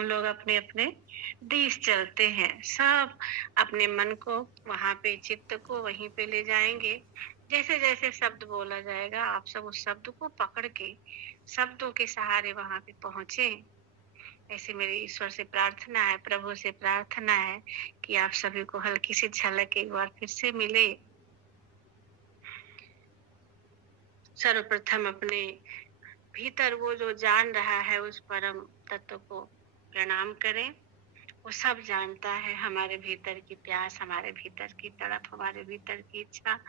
हम लोग अपने अपने देश चलते हैं। सब अपने मन को वहाँ पे, चित्त को वहीं पे ले जाएंगे। जैसे जैसे शब्द बोला जाएगा, आप सब उस शब्द को पकड़ के शब्दों के सहारे वहाँ पे पहुंचे। ऐसे मेरी ईश्वर से प्रार्थना है, प्रभु से प्रार्थना है कि आप सभी को हल्की सी झलक एक बार फिर से मिले। सर्वप्रथम अपने भीतर वो जो जान रहा है उस परम तत्व को प्रणाम करें। वो सब जानता है, हमारे भीतर की प्यास, हमारे भीतर की तड़प, हमारे भीतर की इच्छा,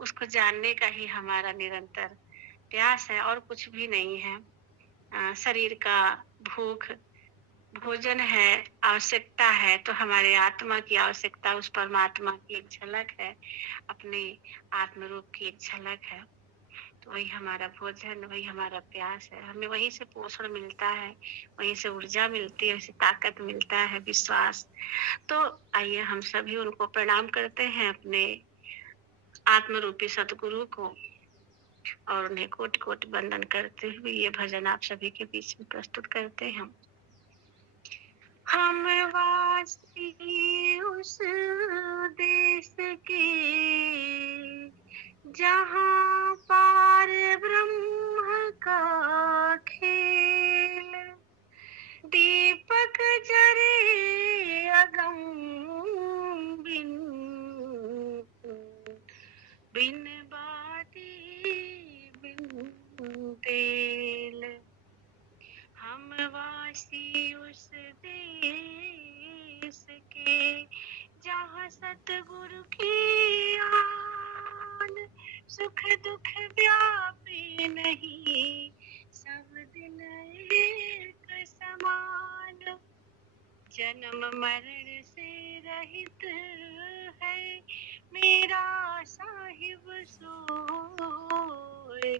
उसको जानने का ही हमारा निरंतर प्रयास है और कुछ भी नहीं है। शरीर का भूख भोजन है, आवश्यकता है, तो हमारे आत्मा की आवश्यकता उस परमात्मा की एक झलक है, अपने आत्म रूप की एक झलक है। तो वही हमारा भोजन, वही हमारा प्यास है। हमें वहीं से पोषण मिलता है, वहीं से ऊर्जा मिलती है, वहीं से ताकत मिलता है, विश्वास। तो आइए हम सभी उनको प्रणाम करते हैं, अपने आत्म रूपी सतगुरु को, और उन्हें कोटि कोटि वंदन करते हुए ये भजन आप सभी के बीच में प्रस्तुत करते हैं। हम वासी उस देश के जहाँ पार ब्रह्म का खेल, दीपक जरे अगम बिन, बिन बाती बिन तेल। हम वासी उस देश के जहाँ सतगुरु की आन, सुख दुख व्यापी नहीं, सब दिन एक समान। जन्म मरण से रहित है मेरा साहिब सोए,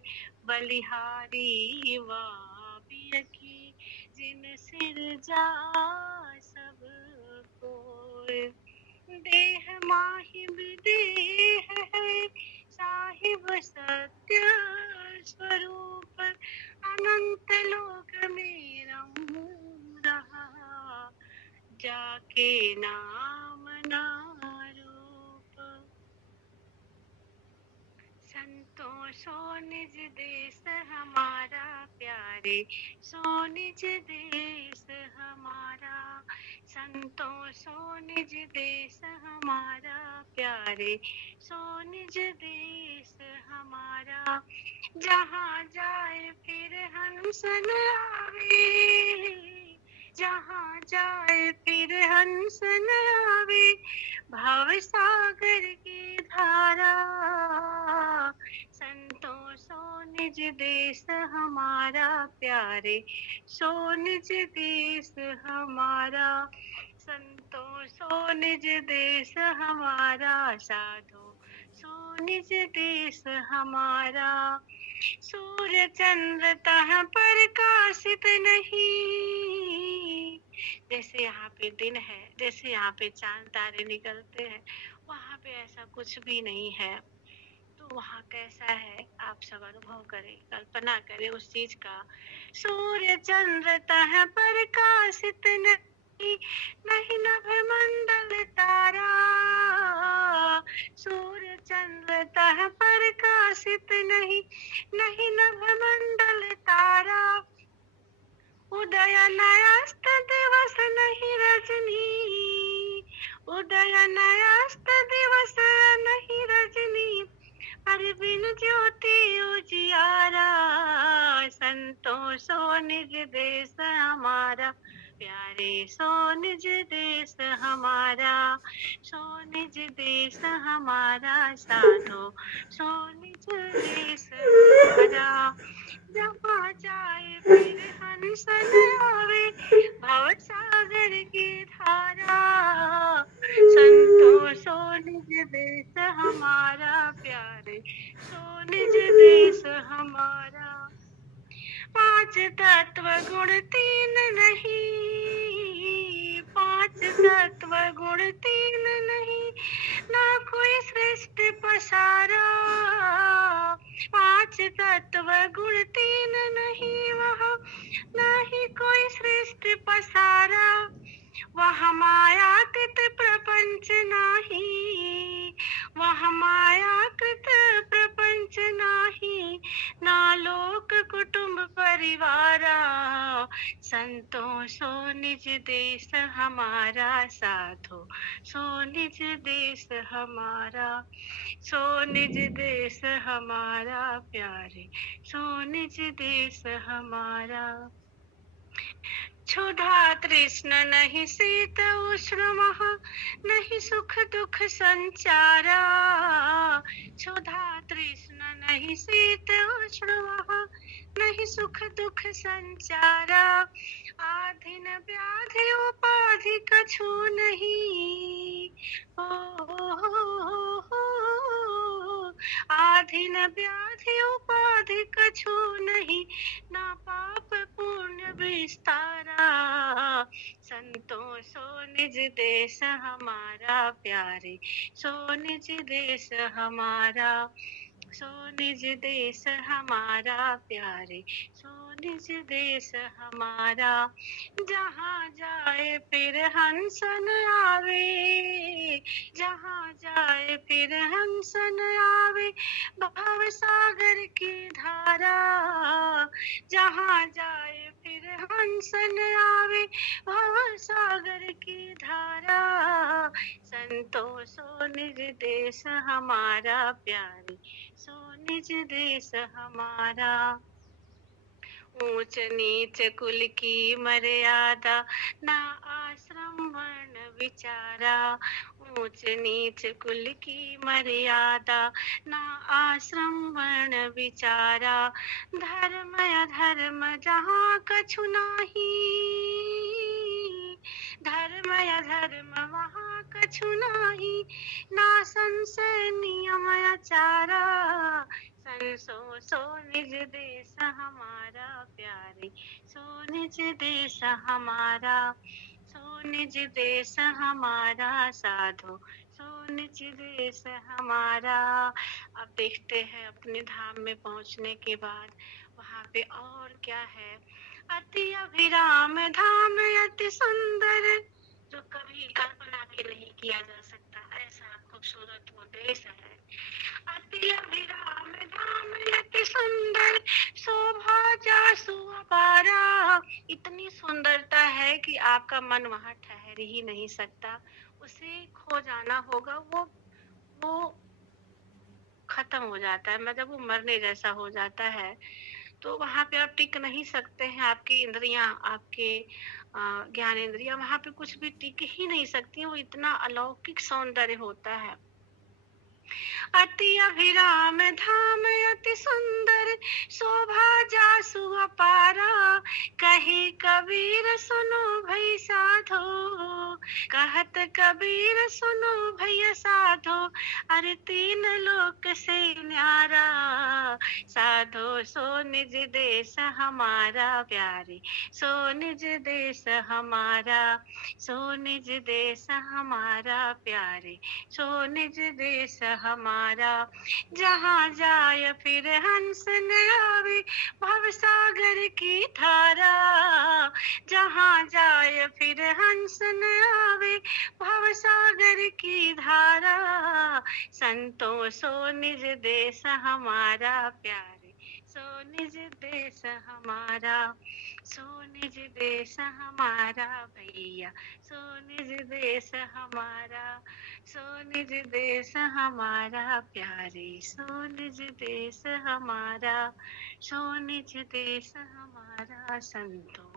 बलिहारी वापिय की जिन सिर जा सब कोय। देह माहि विदेह है साहिब सत्य स्वरूप, अनंत लोक में रहूं रहा, जाके नाम ना रूप। संतों सो निज देश हमारा प्यारे, सो निज देश हमारा। संतों सो निज देश हमारा प्यारे, सो निज देश हमारा। जहाँ जाए फिर हंस न आवे, जहाँ जाए फिर हंस न आवे, भव सागर की धारा। संतों सो निज देश हमारा प्यारे, सो निज देश हमारा। संतों सो निज देश हमारा, साधो सो निज देश हमारा। सूर्य चंद्र तह प्रकाशित नहीं, जैसे यहाँ पे दिन है, जैसे यहाँ पे चांद तारे निकलते हैं, वहाँ पे ऐसा कुछ भी नहीं है। तो वहाँ कैसा है आप सब अनुभव करें, कल्पना करें उस चीज का। सूर्य चंद्र तह प्रकाशित नहीं, नहीं नभ मंडल तारा। सूर्य चंद्र तह प्रकाशित नहीं, नहीं नभ मंडल तारा। उदय नयास्त दिवस नहीं रजनी, उदय नयास्त दिवस नहीं रजनी, अरबिन ज्योति उजियारा। संतों सो निज देश हमारा प्यारे, सो निज देश हमारा, सो निज देश हमारा। साधो सो निज देश हमारा। जहाँ जाए फिर हंस न आवे, भव सागर की धारा। संतों सो निज देश हमारा प्यारे, सो निज देश हमारा। पांच तत्व गुण तीन नहीं, पांच तत्व गुण तीन नहीं, ना कोई सृष्टि पसारा। पांच तत्व गुण तीन नहीं वहाँ, ना ही कोई सृष्टि पसारा, वह मायाकृत प्रपंच नाही, वह मायाकृत प्रपंच नाही, ना लोक कुटुंब परिवारा, संतों सो निज देश हमारा, साधो सो निज देश हमारा, सो निज देश हमारा प्यारे, सो निज देश हमारा। क्षुधा तृष्ण नहीं शीत उष्ण मह, नहीं सुख दुख संचारा, क्षुधा तृष्ण नहीं शीत उष्ण मह, नहीं सुख दुख संचारा, आधीन व्याधि उपाधि कछु नहीं, आधीन व्याधि उपाधि कछु नहीं, ना पाप पुण्य विस्तारा, संतों सो निज देश हमारा प्यारे, सो निज देश हमारा, सो निज देश हमारा प्यारे, सो निज देश हमारा। जहाँ जाए फिर हंस न आवे, जहाँ जाए फिर हंस न आवे, भव सागर की धारा, जहाँ जाए फिर हंस न आवे, भव सागर की धारा, संतों सो निज देश हमारा प्यारे, सो निज देश हमारा। ऊंच नीच कुल की मर्यादा, ना आश्रम वर्ण विचारा, ऊंच नीच कुल की मर्यादा, ना आश्रम वर्ण विचारा, धर्म अधर्म जहाँ कछु नाही, धर्म अधर्म वहाँ कछु नाही, ना संशय नियम आचारा, संसो सो निज देश हमारा प्यारे, सो निज देश हमारा, सो निज देश हमारा, साधो सो निज देश हमारा। अब देखते हैं अपने धाम में पहुंचने के बाद वहाँ पे और क्या है। अति अभिराम धाम अति सुंदर, जो कभी कल्पना भी नहीं किया जा सकता, ऐसा खूबसूरत वो देश है। अति अभिराम धाम अति सुंदर, शोभा जासु अपारा, इतनी सुंदरता है कि आपका मन वहाँ ठहर ही नहीं सकता, उसे खो जाना होगा, वो खत्म हो जाता है, मतलब वो मरने जैसा हो जाता है। तो वहाँ पे आप टिक नहीं सकते हैं, आपकी इंद्रियां, आपके ज्ञान इंद्रियां वहाँ पे कुछ भी टिक ही नहीं सकती, वो इतना अलौकिक सौंदर्य होता है। अति अभिराम धाम अति सुंदर, शोभा जासु अपारा, कही कबीर सुनो भई साधो, कहत कबीर सुनो भैया साधो, अरे तीन लोक से न्यारा, साधो सो निज देश हमारा प्यारे, सो निज देश हमारा, सो निज देश हमारा प्यारे, सो निज देश हमारा। जहाँ जाय फिर हंस न आवे, भव सागर की धारा, जहाँ जाय फिर हंस न आवे, भव सागर की धारा, संतों सो निज देश हमारा प्यारे, सो निज देश हमारा, सो निज देश हमारा भैया, सो निज देश हमारा, सो निज देश हमारा प्यारे, सो निज देश हमारा, सो निज देश हमारा, संतों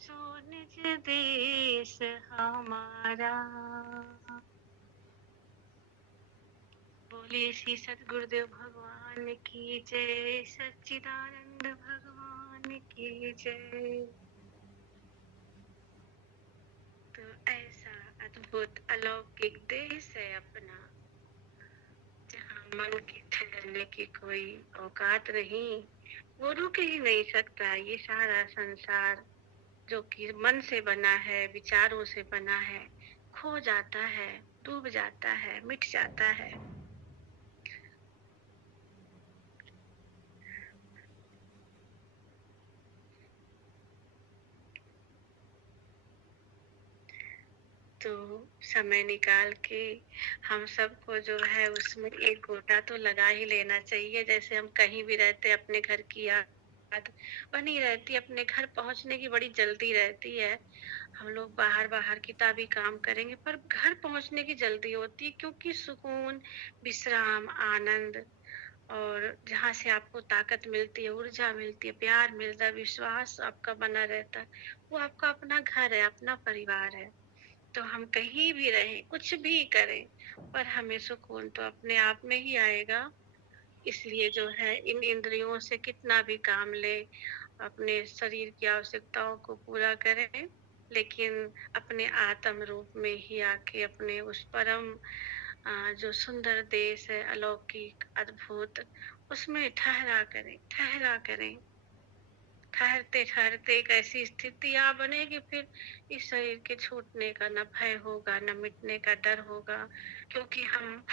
सो निज देश हमारा। बोलिए श्री सद्गुरुदेव भगवान की जय, सच्चिदानंद भगवान की जय। तो ऐसा अद्भुत अलौकिक देश है अपना, जहाँ मन के ठहरने की कोई औकात नहीं, वो रुक ही नहीं सकता। ये सारा संसार जो कि मन से बना है, विचारों से बना है, खो जाता है, डूब जाता है, मिट जाता है। तो समय निकाल के हम सबको जो है उसमें एक गोता तो लगा ही लेना चाहिए। जैसे हम कहीं भी रहते अपने घर की याद बनी रहती, अपने घर पहुंचने की बड़ी जल्दी रहती है। हम लोग बाहर बाहर किताबी काम करेंगे पर घर पहुंचने की जल्दी होती है, क्योंकि सुकून, विश्राम, आनंद और जहाँ से आपको ताकत मिलती है, ऊर्जा मिलती है, प्यार मिलता है, विश्वास आपका बना रहता है, वो आपका अपना घर है, अपना परिवार है। तो हम कहीं भी रहें, कुछ भी करें, पर हमें सुकून तो अपने आप में ही आएगा। इसलिए जो है इन इंद्रियों से कितना भी काम ले, अपने शरीर की आवश्यकताओं को पूरा करें, लेकिन अपने आत्म रूप में ही आके अपने उस परम जो सुंदर देश है, अलौकिक, अद्भुत, उसमें ठहरा करें, ठहरा करें। ठहरते ठहरते एक ऐसी स्थिति आ बनेगी, फिर इस शरीर के छूटने का न भय होगा, न मिटने का डर होगा, क्योंकि हम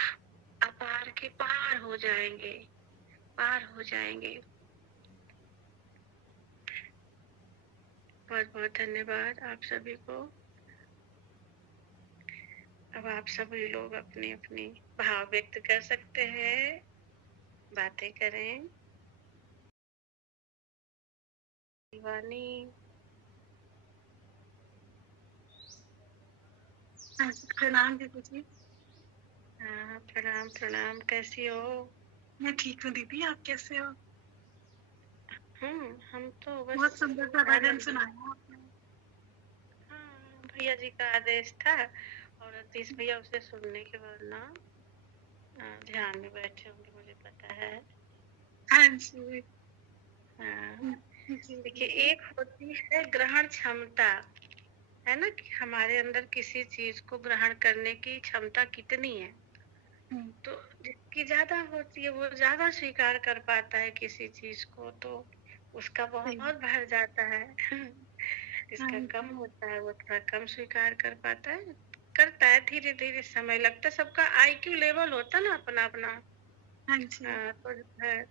अपार के पार हो जाएंगे, पार हो जाएंगे। बहुत बहुत धन्यवाद आप सभी को। अब आप सभी लोग अपने अपने भाव व्यक्त कर सकते हैं, बातें करें। शिवानी। प्रणाम दीदी जी। हाँ, प्रणाम प्रणाम। कैसी हो? मैं ठीक हूँ दीदी, आप कैसे हो? हम तो बस बहुत सुंदर सा भजन सुनाया आपने। हाँ, भैया जी का आदेश था और अतीश भैया उसे सुनने के बाद ना ध्यान में बैठे होंगे, मुझे पता है। हाँ जी। हाँ, देखिए, एक होती है ग्रहण क्षमता, है ना, कि हमारे अंदर किसी चीज को ग्रहण करने की क्षमता कितनी है। तो जिसकी ज्यादा होती है वो ज्यादा स्वीकार कर पाता है किसी चीज को, तो उसका बहुत भर जाता है। जिसका कम होता है वो थोड़ा कम स्वीकार कर पाता है, करता है, धीरे धीरे समय लगता है। सबका आईक्यू लेवल होता है ना अपना अपना। तो जो है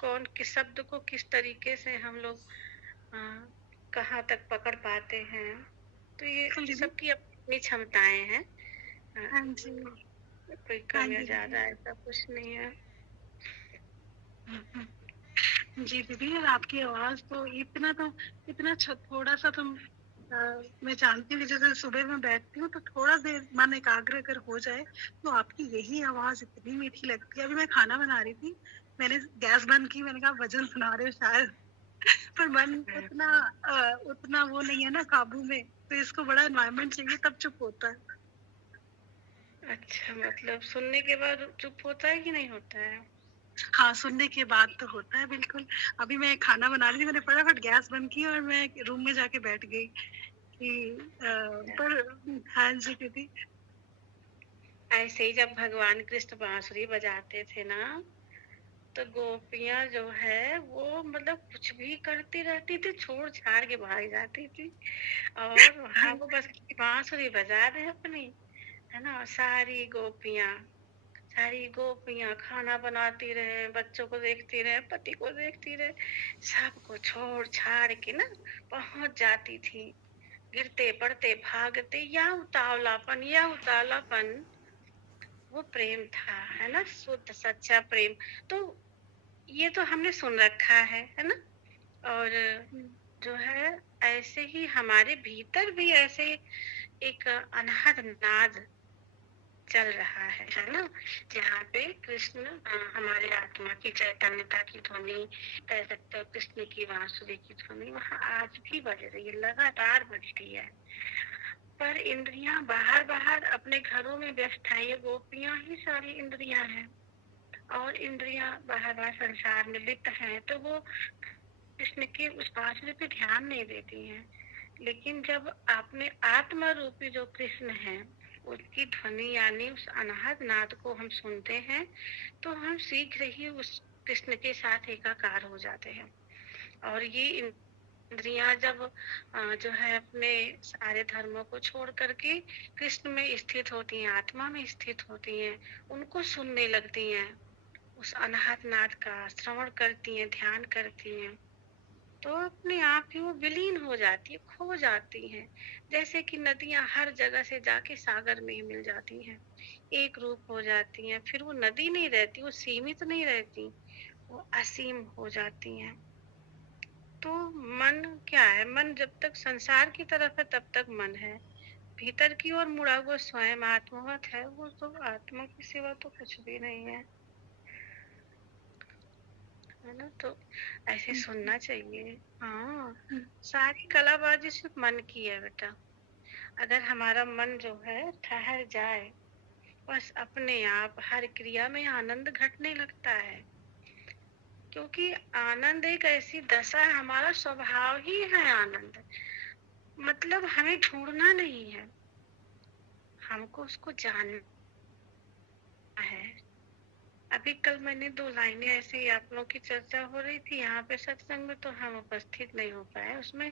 कौन किस शब्द को किस तरीके से हम लोग कहाँ तक पकड़ पाते हैं, तो ये सबकी अपनी क्षमताएं हैं। कोई कम या ज्यादा ऐसा कुछ नहीं है। जी दीदी, आपकी आवाज तो इतना थोड़ा सा तो मैं जानती हूँ, जैसे सुबह में बैठती हूँ तो थोड़ा देर मन एकाग्र अगर हो जाए तो आपकी यही आवाज इतनी मीठी लगती है। अभी मैं खाना बना रही थी, मैंने गैस बंद की, मैंने कहा भजन सुना रहे हो शायद, पर मन उतना वो नहीं है ना काबू में, तो इसको बड़ा एनवायरनमेंट चाहिए तब चुप होता है। अच्छा, मतलब सुनने के बाद चुप होता है कि नहीं होता है? हाँ, सुनने के बाद तो होता है बिल्कुल। अभी मैं खाना बना रही थी, मैंने फटाफट गैस बंद की और मैं रूम में जाके बैठ गई कि पर हाँ जी दीदी। ऐसे ही जब भगवान कृष्ण बांसुरी बजाते थे ना, तो गोपियां जो है वो मतलब कुछ भी करती रहती थी, छोड़ छाड़ के भाग जाती थी, और वहाँ वो बस बांसुरी बजा रहे अपनी, है ना। सारी गोपियां खाना बनाती रहे, बच्चों को देखती रहे, पति को देखती रहे, सबको छोड़ छाड़ के ना पहुंच जाती थी। गिरते पड़ते भागते, या उतावलापन वो प्रेम था, है ना, शुद्ध सच्चा प्रेम। तो ये तो हमने सुन रखा है ना। और जो है ऐसे ही हमारे भीतर भी ऐसे एक अनहद नाद चल रहा है ना, जहाँ पे कृष्ण हमारे आत्मा की चैतन्यता की ध्वनि, कह सकते हो कृष्ण की बांसुरी की ध्वनि वहाँ आज भी बज रही है, लगातार बजती है। पर इंद्रियां बाहर बाहर अपने घरों में व्यस्त है, ये गोपियां ही सारी इंद्रियां हैं, और इंद्रियां बाहर बाहर संसार में लिप्त हैं, तो वो कृष्ण की उस बांसुरी पे ध्यान नहीं देती हैं। लेकिन जब आपने आत्मा रूपी जो कृष्ण है उसकी ध्वनि यानी उस अनहद नाद को हम सुनते हैं, तो हम शीघ्र ही उस कृष्ण के साथ एकाकार हो जाते हैं। और ये इंद्रियां जब जो है अपने सारे धर्मों को छोड़ करके कृष्ण में स्थित होती हैं, आत्मा में स्थित होती हैं, उनको सुनने लगती हैं, उस अनहद नाद का श्रवण करती हैं, ध्यान करती हैं, तो अपने आप ही वो विलीन हो जाती है, खो जाती हैं। जैसे कि नदियां हर जगह से जाके सागर में ही मिल जाती हैं, एक रूप हो जाती हैं। फिर वो नदी नहीं रहती, वो सीमित नहीं रहती, वो असीम हो जाती हैं। तो मन क्या है? मन जब तक संसार की तरफ है तब तक मन है, भीतर की ओर मुड़ा हुआ स्वयं आत्मवत है। वो तो आत्मा के सिवा तो कुछ भी नहीं है, है ना? तो ऐसे सुनना चाहिए। हाँ, सारी कलाबाजी सिर्फ मन की है बेटा। अगर हमारा मन जो है ठहर जाए, बस अपने आप हर क्रिया में आनंद घटने लगता है। क्योंकि आनंद एक ऐसी दशा है, हमारा स्वभाव ही है आनंद। मतलब हमें ढूंढना नहीं है, हमको उसको जानना है। अभी कल मैंने 2 लाइनें ऐसे ही, आप लोग की चर्चा हो रही थी यहाँ पे सत्संग में, तो हम उपस्थित नहीं हो पाए। उसमें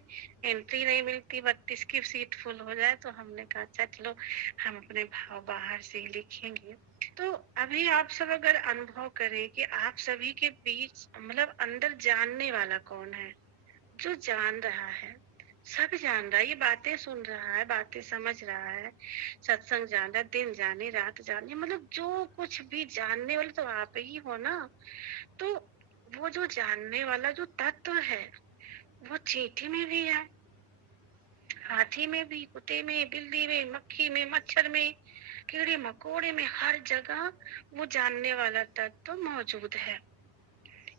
एंट्री नहीं मिलती, 32 की सीट फुल हो जाए, तो हमने कहा अच्छा चलो हम अपने भाव बाहर से ही लिखेंगे। तो अभी आप सब अगर अनुभव करें कि आप सभी के बीच मतलब अंदर जानने वाला कौन है, जो जान रहा है, सब जान रहा है, ये बातें सुन रहा है, बातें समझ रहा है, सत्संग जान रहा है, दिन जाने रात जाने, मतलब जो कुछ भी जानने वाले तो आप ही हो ना। तो वो जो जानने वाला जो तत्व है, वो चींटी में भी है, हाथी में भी, कुत्ते में, बिल्ली में, मक्खी में, मच्छर में, कीड़े मकोड़े में, हर जगह वो जानने वाला तत्व मौजूद है।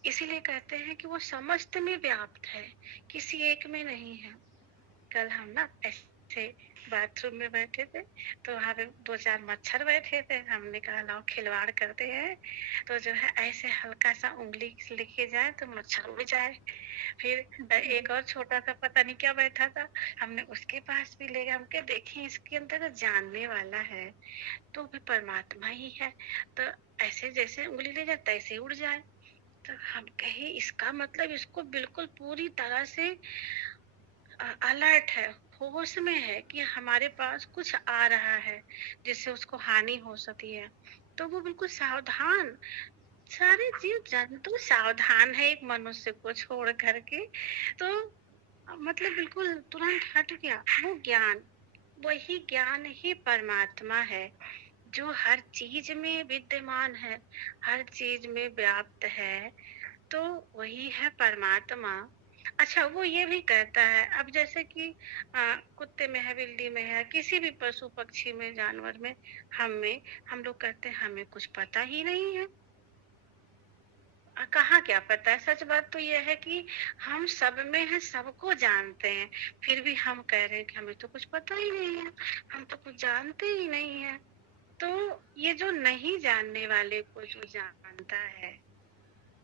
इसीलिए कहते हैं कि वो समस्त में व्याप्त है, किसी एक में नहीं है। कल हम ना ऐसे बाथरूम में बैठे थे, तो वहाँ पे 2-4 मच्छर बैठे थे। हमने कहा लाओ खिलवाड़ करते हैं, तो जो है ऐसे हल्का सा उंगली लेके जाए तो मच्छर उड़ जाए। फिर एक और छोटा सा पता नहीं क्या बैठा था, हमने उसके पास भी ले गए। हम कहे देखें इसके अंदर जानने वाला है तो भी परमात्मा ही है, तो ऐसे जैसे उंगली ले जाए तैसे उड़ जाए। तो हम कहे इसका मतलब इसको बिल्कुल पूरी तरह से अलर्ट है, होश में है कि हमारे पास कुछ आ रहा है जिससे उसको हानि हो सकती है। तो वो बिल्कुल सावधान, सारे जीव जंतु सावधान है एक मनुष्य को छोड़ करके। तो मतलब बिल्कुल तुरंत हट गया वो ज्ञान। वही ज्ञान ही परमात्मा है, जो हर चीज में विद्यमान है, हर चीज में व्याप्त है। तो वही है परमात्मा। अच्छा, वो ये भी कहता है, अब जैसे कि कुत्ते में है, बिल्ली में है, किसी भी पशु पक्षी में, जानवर में, हम लोग कहते हैं हमें कुछ पता ही नहीं है। कहाँ क्या पता है? सच बात तो यह है कि हम सब में है, सबको जानते हैं, फिर भी हम कह रहे हैं कि हमें तो कुछ पता ही नहीं है, हम तो कुछ जानते ही नहीं है। तो ये जो नहीं जानने वाले को जो जानता है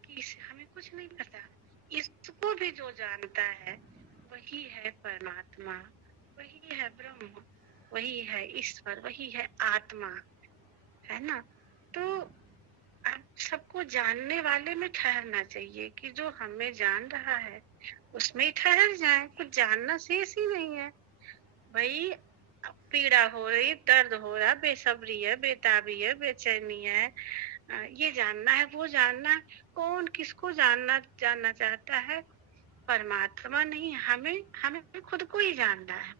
कि हमें कुछ नहीं पता, इसको भी जो जानता है, वही है परमात्मा, वही है ब्रह्म, वही है ईश्वर, वही है आत्मा, है ना? तो अब सबको जानने वाले में ठहरना चाहिए कि जो हमें जान रहा है उसमें ही ठहर जाए। कुछ जानना शेष ही नहीं है भाई। पीड़ा हो रही, दर्द हो रहा, बेसब्री है, बेताबी है, बेचैनी है, ये जानना है, वो जानना है। कौन किसको जानना चाहता है? परमात्मा नहीं, हमें हमें खुद को ही जानना है।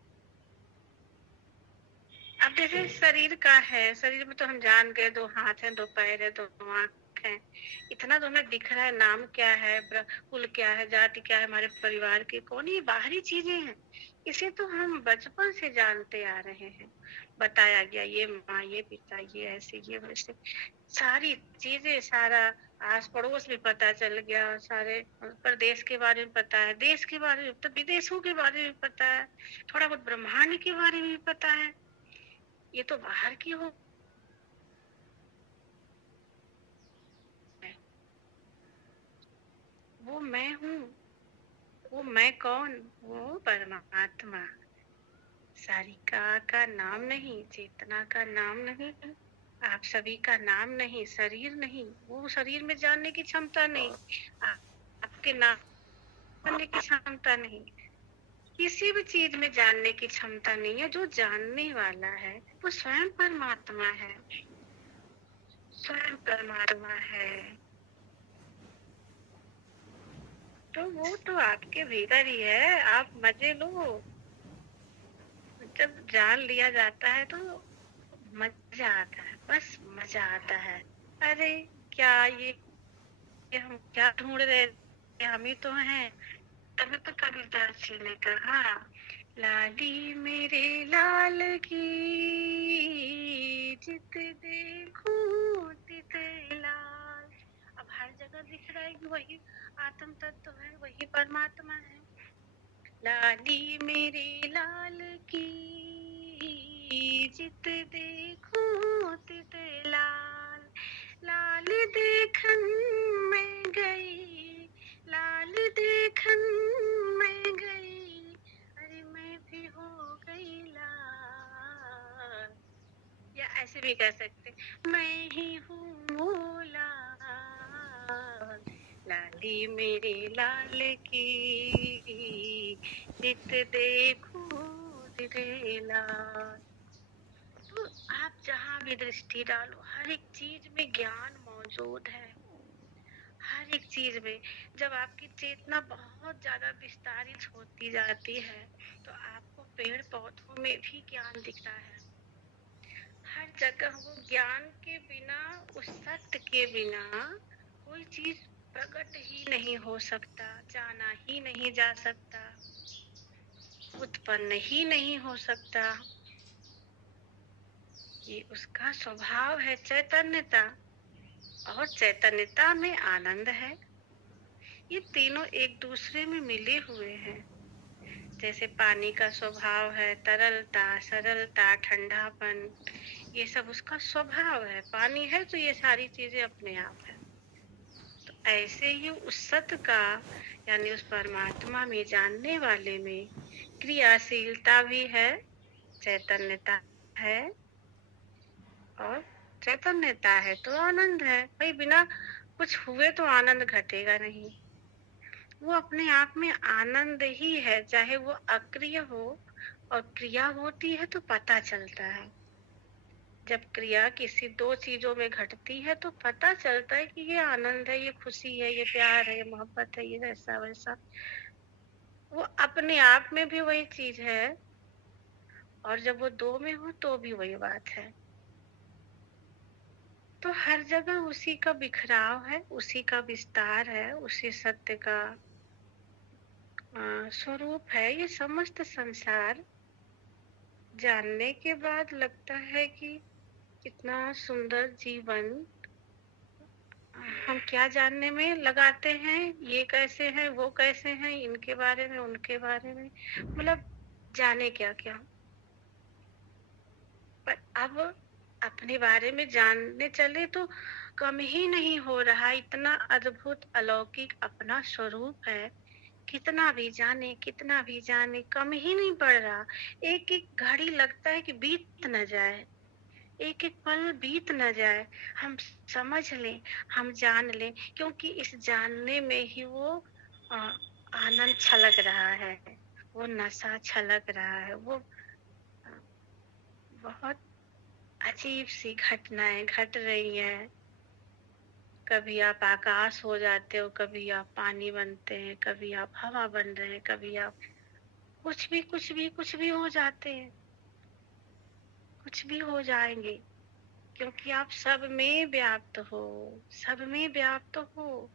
अब जैसे शरीर का है, शरीर में तो हम जान गए 2 हाथ है, 2 पैर है, 2 आँख है, इतना तो हमें दिख रहा है। नाम क्या है, कुल क्या है, जाति क्या है, हमारे परिवार की कौन, ये बाहरी चीजें हैं। इसे तो हम बचपन से जानते आ रहे हैं, बताया गया ये माँ, ये पिता, ये ऐसे, ये वैसे, सारी चीजें, सारा आस पड़ोस भी पता चल गया, सारे प्रदेश के बारे में पता है, देश के बारे में, तो विदेशों के बारे में पता है, थोड़ा बहुत ब्रह्मांड के बारे में भी पता है। ये तो बाहर की हो है। वो मैं हूँ, वो मैं कौन? वो परमात्मा। सारिका का नाम नहीं, चेतना का नाम नहीं, आप सभी का नाम नहीं, शरीर नहीं, वो शरीर में जानने की क्षमता नहीं, आपके नाम जानने की क्षमता नहीं, किसी भी चीज में जानने की क्षमता नहीं है। जो जानने वाला है वो स्वयं परमात्मा है, स्वयं परमात्मा है। तो वो तो आपके भीतर ही है, आप मजे लो। जब जान लिया जाता है तो मजा आता है, बस मजा आता है। अरे क्या ये हम क्या ढूंढ रहे थे, हम ही तो हैं। तभी तो कविता अच्छी ने कहा, लाली मेरे लाल की जित देखूं तित लाल। अब हर जगह दिख रहा है कि वही आत्म तत्व है, वही परमात्मा है। लाली मेरे लाल की जित देखूं तित लाल। लाल देखन मैं गई, लाल देखन मैं गई, अरे मैं भी हो गई लाल। या ऐसे भी कह सकते, मैं ही हूँ वो लाल, लाली मेरे लाल की जित देखूं तित लाल। तो आप जहाँ भी दृष्टि डालो, हर एक चीज में ज्ञान मौजूद है, हर एक चीज में। जब आपकी चेतना बहुत ज्यादा विस्तारित होती जाती है तो आपको पेड़ पौधों में भी ज्ञान दिखता है। हर जगह वो ज्ञान के बिना, उस सत्य के बिना कोई चीज प्रकट ही नहीं हो सकता, जाना ही नहीं जा सकता, उत्पन्न ही नहीं हो सकता। ये उसका स्वभाव है, चैतन्यता, और चैतन्यता में आनंद है। ये तीनों एक दूसरे में मिले हुए हैं। जैसे पानी का स्वभाव है तरलता, सरलता, ठंडापन, ये सब उसका स्वभाव है। पानी है तो ये सारी चीजें अपने आप है। तो ऐसे ही उस सत्य का, यानी उस परमात्मा में जानने वाले में क्रियाशीलता भी है, चैतन्यता है, और चैतन्यता है तो आनंद है। भाई बिना कुछ हुए तो आनंद घटेगा नहीं। वो अपने आप में आनंद ही है, चाहे वो अक्रिय हो, और क्रिया होती है तो पता चलता है। जब क्रिया किसी दो चीजों में घटती है तो पता चलता है कि ये आनंद है, ये खुशी है, ये प्यार है, ये मोहब्बत है, ये ऐसा वैसा। वो अपने आप में भी वही चीज है, और जब वो दो में हो तो भी वही बात है। तो हर जगह उसी का बिखराव है, उसी का विस्तार है, उसी सत्य का स्वरूप है ये समस्त संसार। जानने के बाद लगता है कि कितना सुंदर जीवन हम क्या जानने में लगाते हैं, ये कैसे हैं, वो कैसे हैं, इनके बारे में, उनके बारे में, मतलब जाने क्या क्या। पर अब अपने बारे में जानने चले तो कम ही नहीं हो रहा। इतना अद्भुत अलौकिक अपना स्वरूप है, कितना भी जाने, कितना भी जाने, कम ही नहीं पड़ रहा। एक एक घड़ी लगता है कि बीत न जाए, एक एक पल बीत न जाए, हम समझ लें, हम जान लें, क्योंकि इस जानने में ही वो आनंद छलक रहा है, वो नशा छलक रहा है। वो बहुत अजीब सी घटनाएं घट रही हैं। कभी आप आकाश हो जाते हो, कभी आप पानी बनते हैं, कभी आप हवा बन रहे हैं, कभी आप कुछ भी कुछ भी कुछ भी हो जाते हैं, कुछ भी हो जाएंगे, क्योंकि आप सब में व्याप्त हो, सब में व्याप्त हो।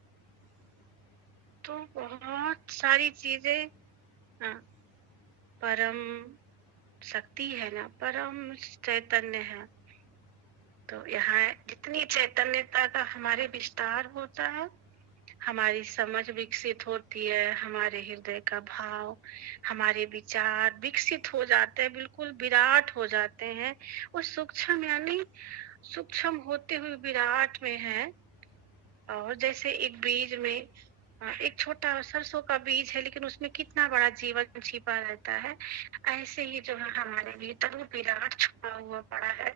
तो बहुत सारी चीजें, परम शक्ति है ना, परम चैतन्य है। तो यहाँ जितनी चैतन्यता का हमारे विस्तार होता है, हमारी समझ विकसित होती है, हमारे हृदय का भाव, हमारे विचार विकसित हो जाते हैं, बिल्कुल विराट हो जाते हैं। वो सूक्ष्म, यानी सूक्ष्म होते हुए विराट में है। और जैसे एक बीज में, एक छोटा सरसों का बीज है लेकिन उसमें कितना बड़ा जीवन छिपा रहता है, ऐसे ही जो है हमारे भीतर वो विराट छुपा हुआ पड़ा है।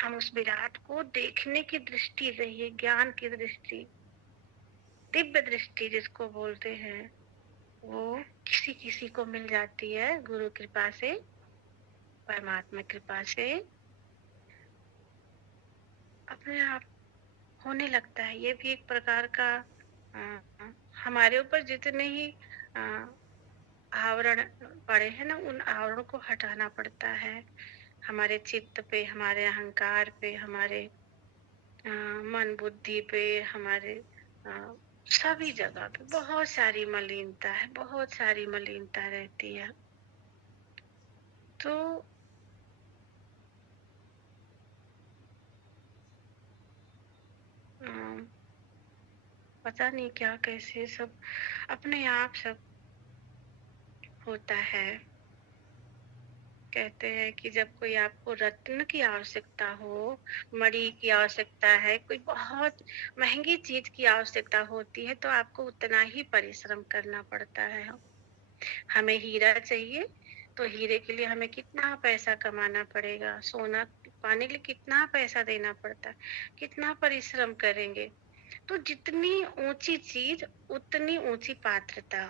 हम उस विराट को देखने की दृष्टि चाहिए, ज्ञान की दृष्टि, दिव्य दृष्टि जिसको बोलते हैं, वो किसी किसी को मिल जाती है गुरु कृपा से, परमात्मा कृपा से अपने आप होने लगता है। ये भी एक प्रकार का हमारे ऊपर जितने ही आवरण पड़े हैं ना, उन आवरण को हटाना पड़ता है। हमारे चित्त पे, हमारे अहंकार पे, हमारे मन बुद्धि पे, हमारे सभी जगह पे बहुत सारी मलिनता है, बहुत सारी मलिनता रहती है। तो पता नहीं क्या कैसे सब अपने आप सब होता है। कहते हैं कि जब कोई आपको रत्न की आवश्यकता हो, मणि की आवश्यकता है, कोई बहुत महंगी चीज की आवश्यकता होती है, तो आपको उतना ही परिश्रम करना पड़ता है। हमें हीरा चाहिए तो हीरे के लिए हमें कितना पैसा कमाना पड़ेगा, सोना पाने के लिए कितना पैसा देना पड़ता है, कितना परिश्रम करेंगे। तो जितनी ऊंची चीज उतनी ऊंची पात्रता,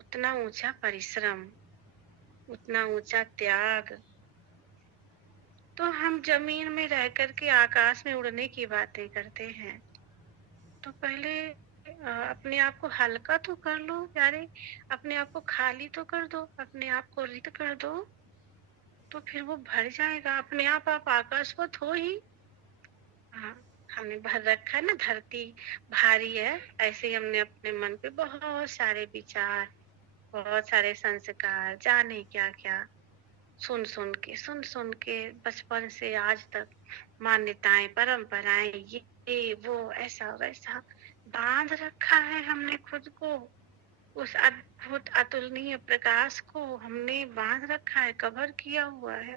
उतना ऊंचा परिश्रम, उतना ऊंचा त्याग। तो हम जमीन में रह करके आकाश में उड़ने की बातें करते हैं। तो पहले अपने आप को हल्का तो कर लो प्यारे, अपने आप को खाली तो कर दो, अपने आप को रिक्त कर दो, तो फिर वो भर जाएगा अपने आप आकाशवत हो ही। हाँ, हमने भर रखा है ना, धरती भारी है, ऐसे ही हमने अपने मन पे बहुत सारे विचार, बहुत सारे संस्कार, जाने क्या क्या सुन सुन के बचपन से आज तक मान्यताएं, परंपराएं, ये वो ऐसा वैसा बांध रखा है हमने खुद को। उस अद्भुत अतुलनीय प्रकाश को हमने बांध रखा है, कवर किया हुआ है।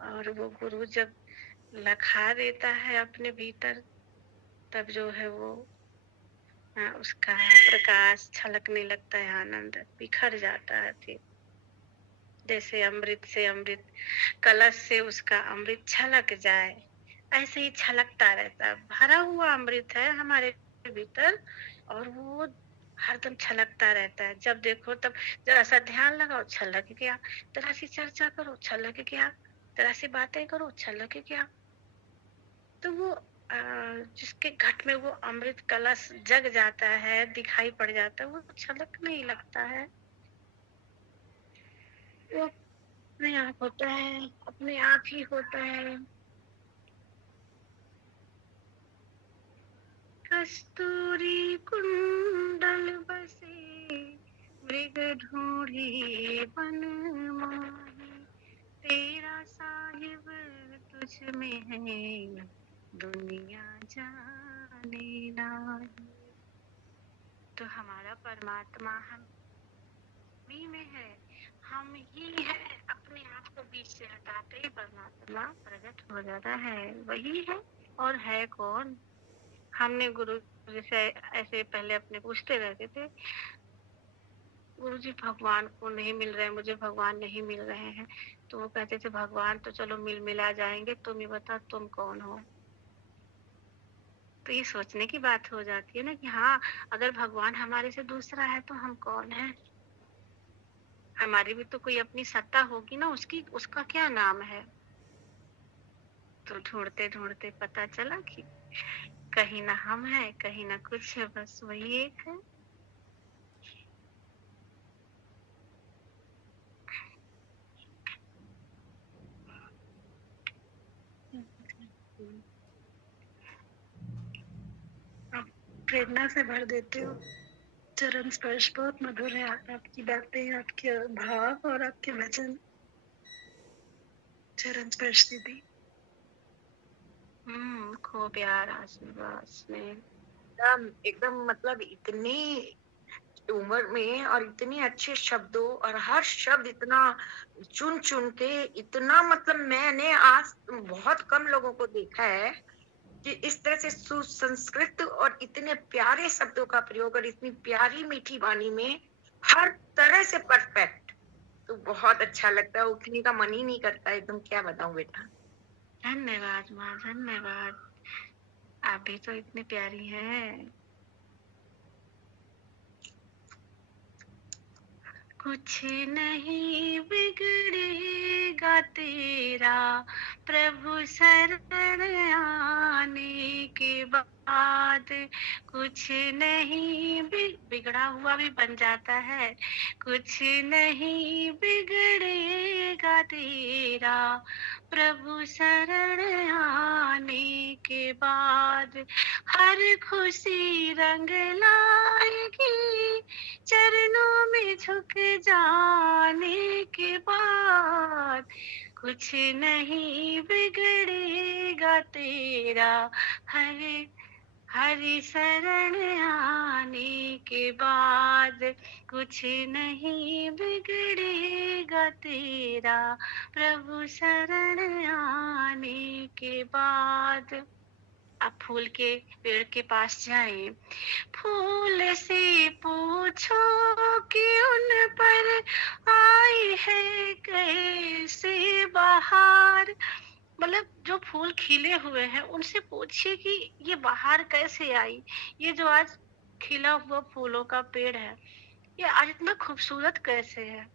और वो गुरु जब लखा देता है अपने भीतर, तब जो है वो उसका प्रकाश छलकने लगता है, आनंद बिखर जाता है। फिर जैसे अमृत से अमृत कलश से उसका अमृत छलक जाए, ऐसे ही छलकता रहता है। भरा हुआ अमृत है हमारे भीतर और वो हरदम छलकता रहता है। जब देखो तब जरा सा ध्यान लगाओ, छलक गया। जरा सी चर्चा करो, छलक गया। जरा सी बातें करो, छलक गया। तो वो जिसके घट में वो अमृत कलश जग जाता है, दिखाई पड़ जाता है, वो छलकने लगता है। वो अपने आप होता है, अपने आप ही होता है। कस्तूरी कुंडल बसे मृग ढूंढे बन माही, तेरा साहिब तुझ में है दुनिया जाने नाही। तो हमारा परमात्मा हम ही में है, हम ही है। अपने आप को बीच से हटाते ही परमात्मा प्रकट हो जाता है। वही है, और है कौन? हमने गुरु जैसे ऐसे पहले अपने पूछते रहते थे, गुरु जी भगवान को नहीं मिल रहे, मुझे भगवान नहीं मिल रहे हैं। तो वो कहते थे भगवान तो चलो मिला जाएंगे, तुम ही बता तुम कौन हो। तो ये सोचने की बात हो जाती है ना कि हाँ, अगर भगवान हमारे से दूसरा है तो हम कौन है? हमारी भी तो कोई अपनी सत्ता होगी ना, उसका क्या नाम है? तो ढूंढते ढूंढते पता चला कि कहीं ना हम है, कहीं ना कुछ है, बस वही एक है। आप प्रेरणा से भर देते हो। चरण स्पर्श बहुत मधुर है, आपकी बातें, आपके भाव और आपके वचन। चरण स्पर्श दीदी। खूब यार, आशीर्वाद में एकदम मतलब इतनी उम्र में और इतने अच्छे शब्दों, और हर शब्द इतना चुन चुन के, इतना मतलब मैंने आज बहुत कम लोगों को देखा है कि इस तरह से सुसंस्कृत और इतने प्यारे शब्दों का प्रयोग और इतनी प्यारी मीठी वाणी में हर तरह से परफेक्ट। तो बहुत अच्छा लगता है, उठने का मन ही नहीं करता एकदम। क्या बताऊं बेटा। धन्यवाद माँ, धन्यवाद। आप भी तो इतनी प्यारी हैं। कुछ नहीं बिगड़ेगा तेरा प्रभु शरण आने के बाद, कुछ नहीं बिगड़ा हुआ भी बन जाता है। कुछ नहीं बिगड़ेगा तेरा, प्रभु शरण आने के बाद। हर खुशी रंग लाएगी, चरणों में झुक जाने के बाद। कुछ नहीं बिगड़ेगा तेरा, हरि शरण आने के बाद। कुछ नहीं बिगड़ेगा तेरा, प्रभु शरण आने के बाद। अब फूल के पेड़ के पास जाए, फूल से पूछो कि उन पर आई है कैसे बहार। मतलब जो फूल खिले हुए हैं उनसे पूछिए कि ये बाहर कैसे आई। ये जो आज खिला हुआ फूलों का पेड़ है, ये आज इतना खूबसूरत कैसे है।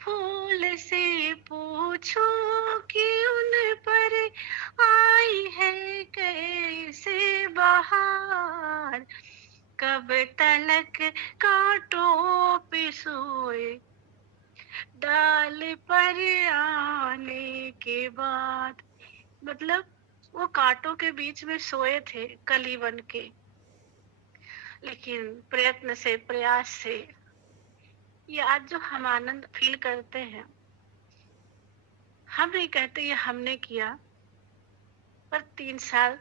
फूल से पूछो कि उन पर आई है कैसे बहार। कब तलक कांटों पे सोए, डाल पर आने के बाद। मतलब वो कांटों के बीच में सोए थे कली बन के, लेकिन प्रयत्न से, प्रयास से ये आज जो हम आनंद फील करते हैं, हम नहीं कहते ये हमने किया, पर 3 साल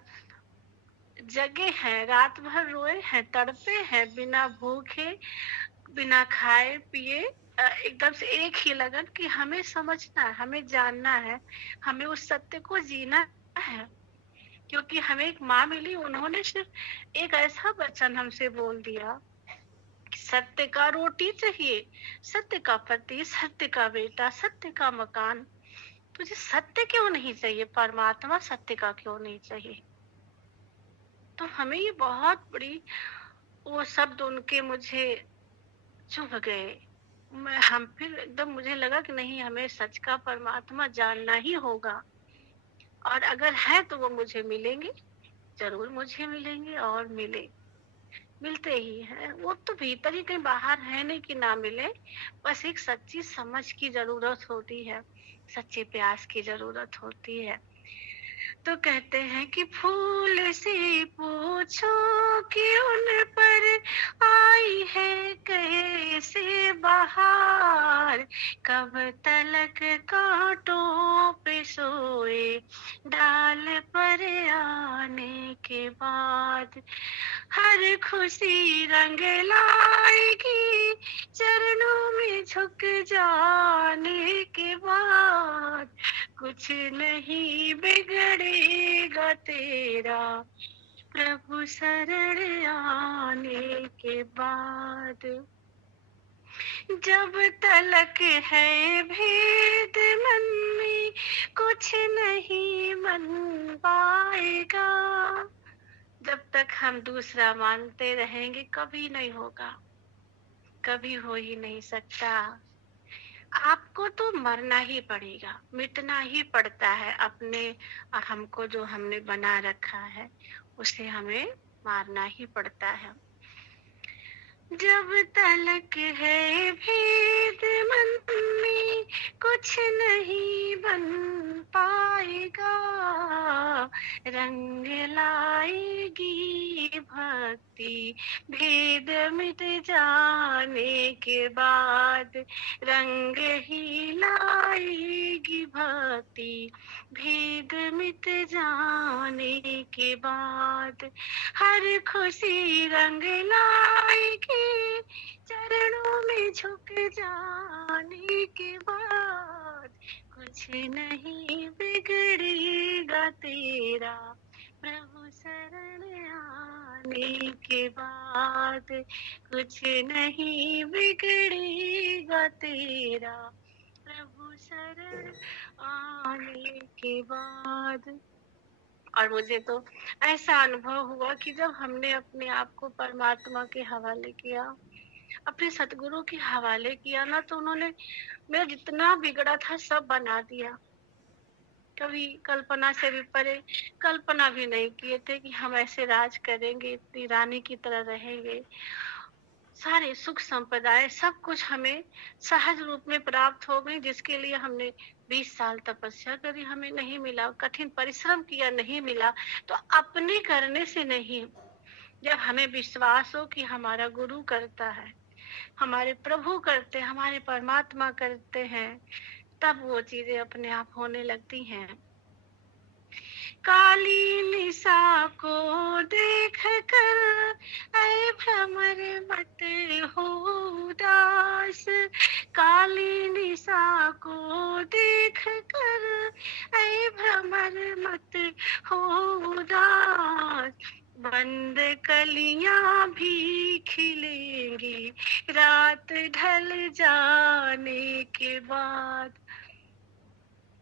जगे हैं, रात भर रोए हैं, तड़पे हैं, बिना भूखे, बिना खाए पिए, एकदम से एक ही लगन कि हमें समझना है, हमें जानना है, हमें उस सत्य को जीना है। क्योंकि हमें एक माँ मिली, उन्होंने सिर्फ एक ऐसा वचन हमसे बोल दिया कि सत्य का रोटी चाहिए, सत्य का पति, सत्य का बेटा, सत्य का मकान। तुझे सत्य क्यों नहीं चाहिए? परमात्मा सत्य का क्यों नहीं चाहिए? तो हमें ये बहुत बड़ी वो शब्द उनके मुझे चुभ गए। हम फिर एकदम मुझे लगा कि नहीं, हमें सच का परमात्मा जानना ही होगा, और अगर है तो वो मुझे मिलेंगे, जरूर मुझे मिलेंगे, और मिलते ही हैं। वो तो भीतर ही, कहीं बाहर है नहीं कि ना मिले। बस एक सच्ची समझ की जरूरत होती है, सच्चे प्यास की जरूरत होती है। तो कहते हैं कि फूल से पूछो कि उन पर आई है कैसे बहार। कब तलक कांटों पे सोए, डाल पर आने के बाद। हर खुशी रंग लाएगी, चरणों में झुक जाने के बाद। कुछ नहीं बिगड़ेगा तेरा, प्रभु शरण आने के बाद। जब तलक है भेद मन में, कुछ नहीं बन पाएगा। जब तक हम दूसरा मानते रहेंगे, कभी नहीं होगा, कभी हो ही नहीं सकता। आपको तो मरना ही पड़ेगा, मिटना ही पड़ता है। अपने हमको जो हमने बना रखा है, उसे हमें मारना ही पड़ता है। जब तलक है भेद मन में, कुछ नहीं बन पाएगा। रंग लाएगी भक्ति, भेद मिट जाने के बाद। रंग ही लाएगी भक्ति, भेद मिट जाने के बाद। हर खुशी रंग लाएगी, चरणों में झुक जाने के बाद। कुछ नहीं बिगड़ेगा तेरा, प्रभु शरण आने के बाद। कुछ नहीं बिगड़ेगा तेरा, प्रभु शरण आने के बाद। और मुझे तो ऐसा अनुभव हुआ कि जब हमने अपने आप को परमात्मा के हवाले किया, अपने सतगुरु के हवाले किया ना, तो उन्होंने मेरा जितना बिगड़ा था सब बना दिया। कभी कल्पना से भी परे, कल्पना भी नहीं किए थे कि हम ऐसे राज करेंगे, इतनी रानी की तरह रहेंगे। सारे सुख संपदाएं सब कुछ हमें सहज रूप में प्राप्त हो गई, जिसके लिए हमने 20 साल तपस्या करी, हमें नहीं मिला, कठिन परिश्रम किया, नहीं मिला। तो अपने करने से नहीं, जब हमें विश्वास हो कि हमारा गुरु करता है, हमारे प्रभु करते हैं, हमारे परमात्मा करते हैं, तब वो चीजें अपने आप होने लगती हैं। काली निशा को देख कर ऐ भ्रमर मत हो उदास, काली निशा को देख कर ऐ भ्रमर मत हो उदास, बंद कलियां भी खिलेंगी रात ढल जाने के बाद।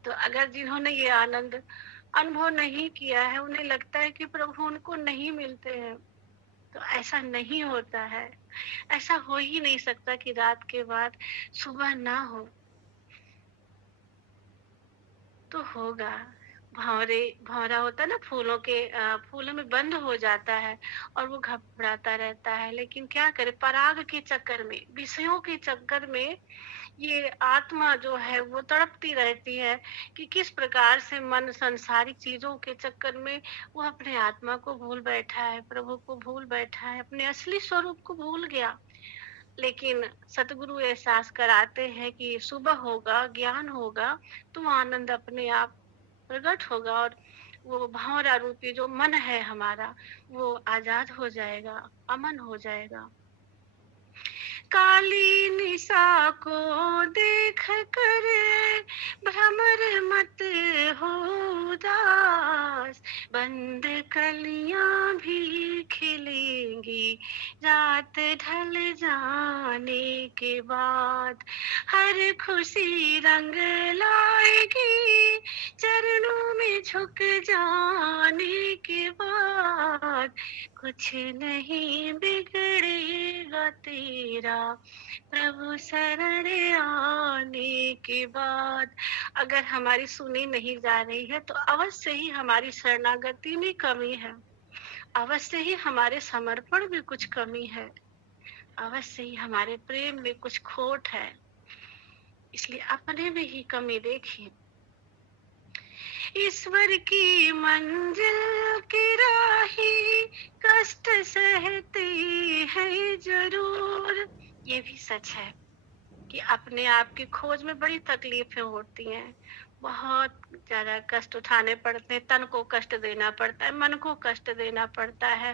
तो अगर जिन्होंने ये आनंद अनुभव नहीं किया है, उन्हें लगता है कि प्रभु उनको नहीं मिलते हैं, तो ऐसा नहीं होता है। ऐसा हो ही नहीं सकता कि रात के बाद सुबह ना हो। तो होगा। भंवरा होता है ना, फूलों में बंद हो जाता है और वो घबराता रहता है, लेकिन क्या करे, पराग के चक्कर में, विषयों के चक्कर में ये आत्मा जो है वो तड़पती रहती है कि किस प्रकार से मन सांसारिक चीजों के चक्कर में वो अपने आत्मा को भूल बैठा है, प्रभु को भूल बैठा है, अपने असली स्वरूप को भूल गया। लेकिन सतगुरु एहसास कराते हैं कि सुबह होगा, ज्ञान होगा, तो आनंद अपने आप प्रकट होगा और वो भंवरा रूपी जो मन है हमारा, वो आजाद हो जाएगा, अमन हो जाएगा। काली निशा को देख कर भ्रमर मत हो उदास, बंद कलियां भी खिलेंगी रात ढल जाने के बाद, हर खुशी रंग लाएगी चरणों में झुक जाने के बाद, कुछ नहीं बिगड़ेगा तेरा प्रभु शरण आने के बाद। अगर हमारी सुनी नहीं जा रही है तो अवश्य ही हमारी शरणागति में कमी है, अवश्य ही हमारे समर्पण में कुछ कमी है, अवश्य ही हमारे प्रेम में कुछ खोट है। इसलिए अपने में ही कमी देखिए। ईश्वर की मंजिल की राही कष्ट सहते हैं जरूर। ये भी सच है कि अपने आप की खोज में बड़ी तकलीफें होती हैं, बहुत ज्यादा कष्ट उठाने पड़ते हैं, तन को कष्ट देना पड़ता है, मन को कष्ट देना पड़ता है,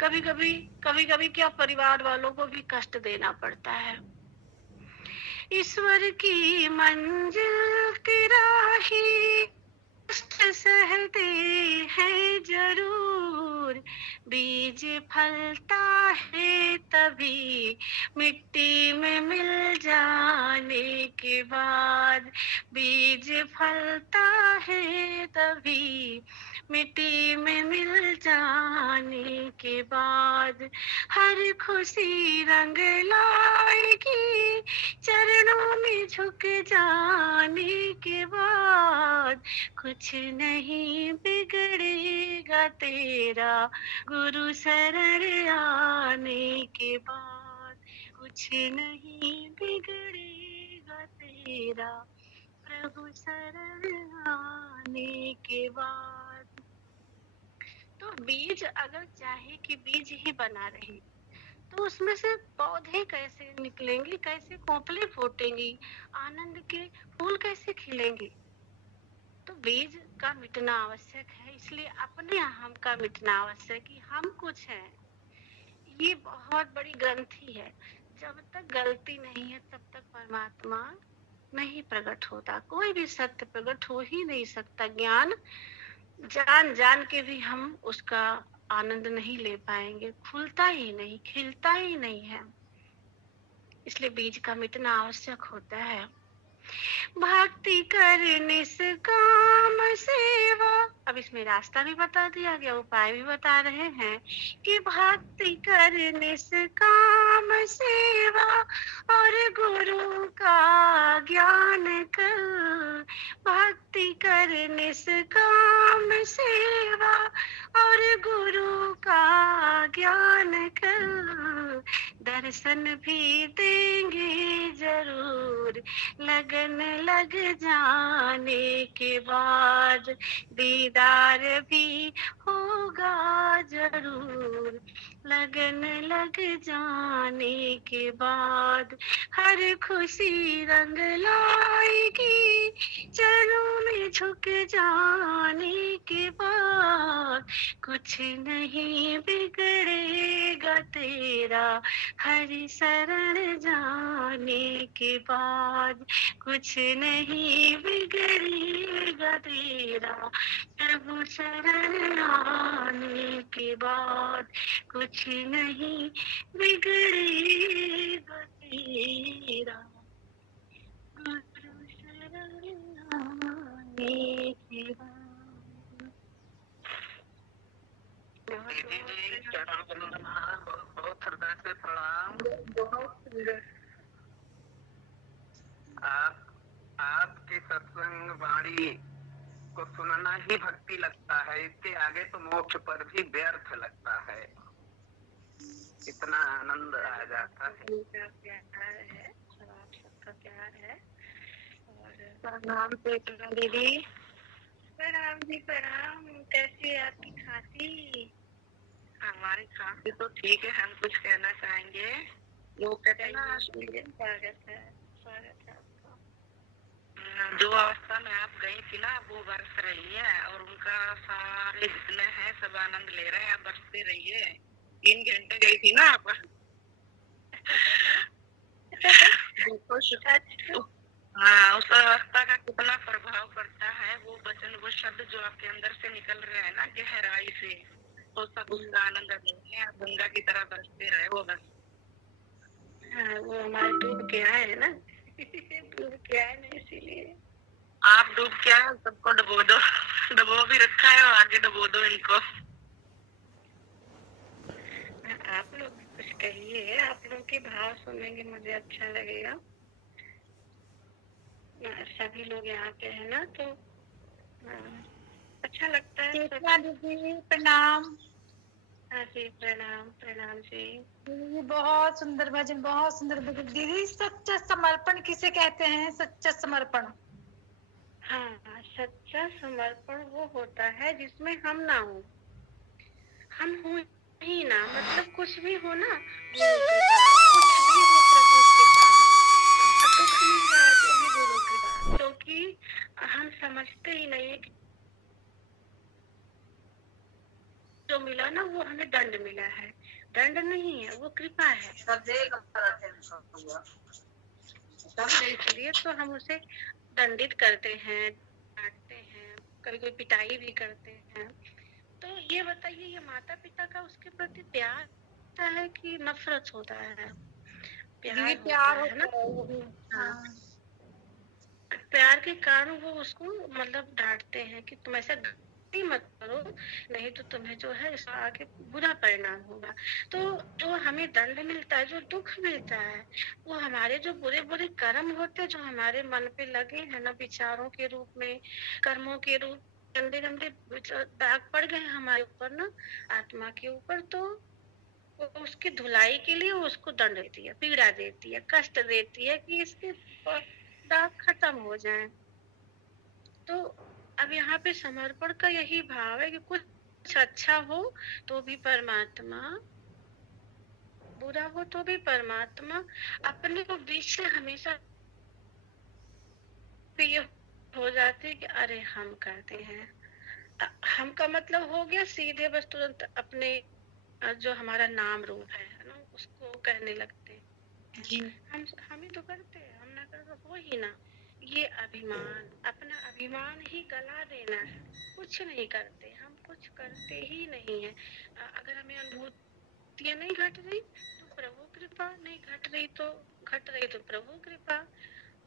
कभी कभी क्या परिवार वालों को भी कष्ट देना पड़ता है। ईश्वर की मंजिल की राही कष्ट सहते हैं जरूर, बीज फलता है तभी मिट्टी में मिल जाने के बाद, बीज फलता है तभी मिट्टी में मिल जाने के बाद, हर खुशी रंग लाएगी चरणों में झुक जाने के बाद, कुछ नहीं बिगड़ेगा तेरा गुरु शरण आने के बाद, कुछ नहीं बिगड़ेगा तेरा प्रभु शरण आने के बाद। तो बीज अगर चाहे कि बीज ही बना रहे तो उसमें से पौधे कैसे निकलेंगे, कैसे कोपले फूटेंगी, आनंद के फूल कैसे खिलेंगे। तो बीज का मिटना आवश्यक है। इसलिए अपने हम का मिटना आवश्यक कि हम कुछ हैं। ये बहुत बड़ी ग्रंथि है। जब तक गलती नहीं है तब तक परमात्मा नहीं प्रकट होता, कोई भी सत्य प्रकट हो ही नहीं सकता। ज्ञान जान के भी हम उसका आनंद नहीं ले पाएंगे, खुलता ही नहीं, खिलता ही नहीं है। इसलिए बीज का मिटना आवश्यक होता है। भक्ति करने से काम सेवा, अब इसमें रास्ता भी बता दिया गया, उपाय भी बता रहे हैं कि भक्ति करने से काम सेवा और गुरु का ज्ञान कर, भक्ति कर निष्काम सेवा और गुरु का ज्ञान कर, दर्शन भी देंगे जरूर लगन लग जाने के बाद, दीदार भी होगा जरूर लगन लग जाने के बाद। हर खुशी रंग लाएगी चरणों में झुक जाने के बाद, कुछ नहीं बिगड़ेगा तेरा हरि शरण जाने के बाद, कुछ नहीं बिगड़ेगा तेरा प्रभु शरण आने के बाद, कुछ नहीं बिगड़ेगा तेरा गुरु शरण आने के बाद। दीदी जी चरण वंदना, बहुत हृदय से प्रणाम। बहुत सुंदर। आपकी सत्संग वाणी को सुनना ही भक्ति लगता है, इसके आगे तो मोक्ष पर भी व्यर्थ लगता है, इतना आनंद आ जाता है। प्यार है, आप सबका प्यार है। और प्रणाम दीदी। प्रणाम जी प्रणाम। कैसी है आपकी खांसी? हमारी खांसी तो ठीक है, हम कुछ कहना चाहेंगे। लोग कहते हैं स्वागत है आपका। जो अवस्था में आप गई थी ना, वो बरस रही है और उनका सारे जितने हैं सब आनंद ले रहे हैं। आप बरसते रहिए। 3 घंटे गई थी ना आप। हाँ, उस अवस्था का कितना प्रभाव पड़ता है। वो वचन, वो शब्द जो आपके अंदर से निकल रहे हैं ना गहराई से, तो सब उसका आनंद लेंगे। आप गंगा की तरह बरसते रहे वो बस। हाँ, वो हमारे डूब के आए है ना। डूब के आए ना, इसीलिए आप डूब के आए, सबको डुबो दो। डुबो भी रखा है और आगे डुबो दो इनको। आप लोग कुछ कहिए, आप लोग के भाव सुनेंगे मुझे अच्छा लगेगा। सभी लोग यहाँ पे है ना, तो अच्छा लगता है। दीदी प्रणाम। हाँ जी प्रणाम। प्रणाम जी। दीदी बहुत सुंदर भजन, बहुत सुंदर भजन। दीदी सच्चा समर्पण किसे कहते हैं? सच्चा समर्पण। हाँ, सच्चा समर्पण वो होता है जिसमें हम ना हो, हम हो ही ना, मतलब कुछ भी हो ना, गुरु कृपा, कुछ भी हो प्रभु कृपा, दुख मिल रहा है तो भी गुरु कृपा, क्योंकि हम समझते ही नहीं है कि जो मिला ना वो हमें दंड मिला है। दंड नहीं है, वो कृपा है। इसलिए तो हम उसे दंडित करते हैं, डांटते हैं, कभी कोई पिटाई भी करते हैं। तो ये बताइए, ये माता पिता का उसके प्रति प्यार होता है कि नफरत होता है? प्यार होता है ना। हाँ, प्यार के कारण वो उसको मतलब डांटते हैं कि तुम ऐसा मत करो, नहीं तो तुम्हें जो है इसका आगे बुरा परिणाम होगा। तो जो हमें दंड मिलता है, जो दुख मिलता है, वो हमारे जो बुरे बुरे कर्म होते हैं, जो हमारे मन पे लगे हैं ना, विचारों के रूप में, कर्मों के रूप, गंदे गंदे दाग पड़ गए हमारे ऊपर ना, आत्मा के ऊपर, तो उसकी धुलाई के लिए उसको दंड देती है, पीड़ा देती है, कष्ट देती है कि इसके दाग खत्म हो जाए। तो अब यहाँ पे समर्पण का यही भाव है कि कुछ अच्छा हो तो भी परमात्मा, बुरा हो तो भी परमात्मा, अपने को बीच से हमेशा ये हो जाते कि अरे हम करते हैं। हम का मतलब हो गया सीधे बस तुरंत अपने जो हमारा नाम रूप है ना, उसको कहने लगते हैं। हम ही तो करते हैं, हम ना कर तो हो ही ना। ये अभिमान, अपना अभिमान ही गला देना है। कुछ नहीं करते, हम कुछ करते ही नहीं है। अगर हमें अनुभूतियां नहीं घट रही तो प्रभु कृपा, नहीं घट रही तो प्रभु कृपा।